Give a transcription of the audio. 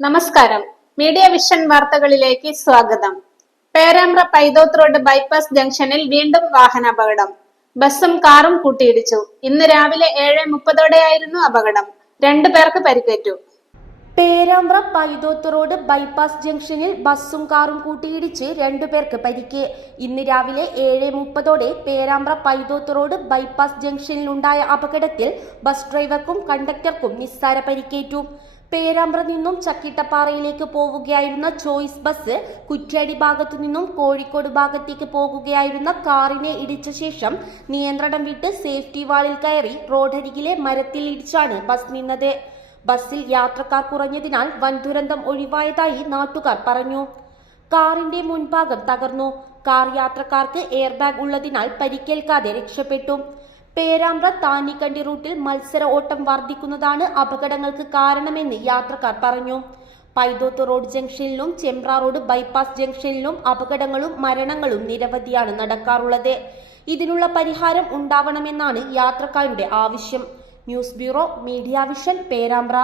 നമസ്കാരം. Media vision വാർത്തകളിലേക്ക് സ്വാഗതം. പേരാമ്പ്ര പൈതോത്ത് റോഡ് ബൈപ്പാസ് ജംഗ്ഷനിൽ വീണ്ടും വാഹനാപകടം. ബസ്സും കാറും കൂട്ടിയിടിച്ചു. ഇന്ന് രാവിലെ 7:30 അപകടം. 2 പേർക്ക് പരിക്കേറ്റു. പേരാമ്പ്ര പൈതോത്ത് റോഡ് ബൈപ്പാസ് ജംഗ്ഷനിൽ ബസ്സും കാറും കൂട്ടിയിടിച്ച് 2 പേർക്ക് പരിക്ക്. ഇന്ന് രാവിലെ 7:30 പേരാമ്പ്ര പൈതോത്ത് റോഡ് ബൈപ്പാസ് ജംഗ്ഷനിലുണ്ടായ അപകടത്തിൽ ബസ് ഡ്രൈവർക്കും കണ്ടക്ടർക്കും നിസ്സാര പരിക്കേറ്റു. പേരാമ്പ്ര നിന്നും ചക്കിട്ടപ്പാറയിലേക്ക് പോവുകയായിരുന്ന ചോയ്സ് ബസ് കുറ്റ്യാടി ഭാഗത്തു നിന്നും കോഴിക്കോട് ഭാഗത്തേക്ക് പോകുകയായിരുന്ന കാറിനെ ഇടിച്ച ശേഷം നിയന്ത്രണം വിട്ട് സേഫ്റ്റി വാളിൽ കയറി റോഡരികിലെ മരത്തിൽ ഇടിച്ചാണ് ബസ് നിന്നത്. ബസ്സിൽ യാത്രക്കാർ കുറഞ്ഞതിനാൽ വൻ ദുരന്തം ഒഴിവായതായി നാട്ടുകാർ പറഞ്ഞു. കാറിന്റെ മുൻഭാഗം തകർന്നു. കാർ യാത്രക്കാർക്ക് എയർ ബാഗ് ഉള്ളതിനാൽ പരിക്കേൽക്കാതെ രക്ഷപ്പെട്ടു. പേരാമ്പ്ര താന്നിക്കണ്ടി റൂട്ടിൽ മത്സര ഓട്ടം വർദ്ധിക്കുന്നതാണ് അപകടങ്ങൾക്ക് കാരണമെന്ന് യാത്രക്കാർ പറഞ്ഞു. പൈതോത്ത് റോഡ് ജംഗ്ഷനിലും ചെമ്പ്ര റോഡ് ബൈപ്പാസ് ജംഗ്ഷനിലും അപകടങ്ങളും മരണങ്ങളും നിരവധിയാണ് നടക്കാറുള്ളത്. ഇതിനുള്ള പരിഹാരം ഉണ്ടാവണമെന്നാണ് യാത്രക്കാരുടെ ആവശ്യം. News bureau, media vision, Perambra.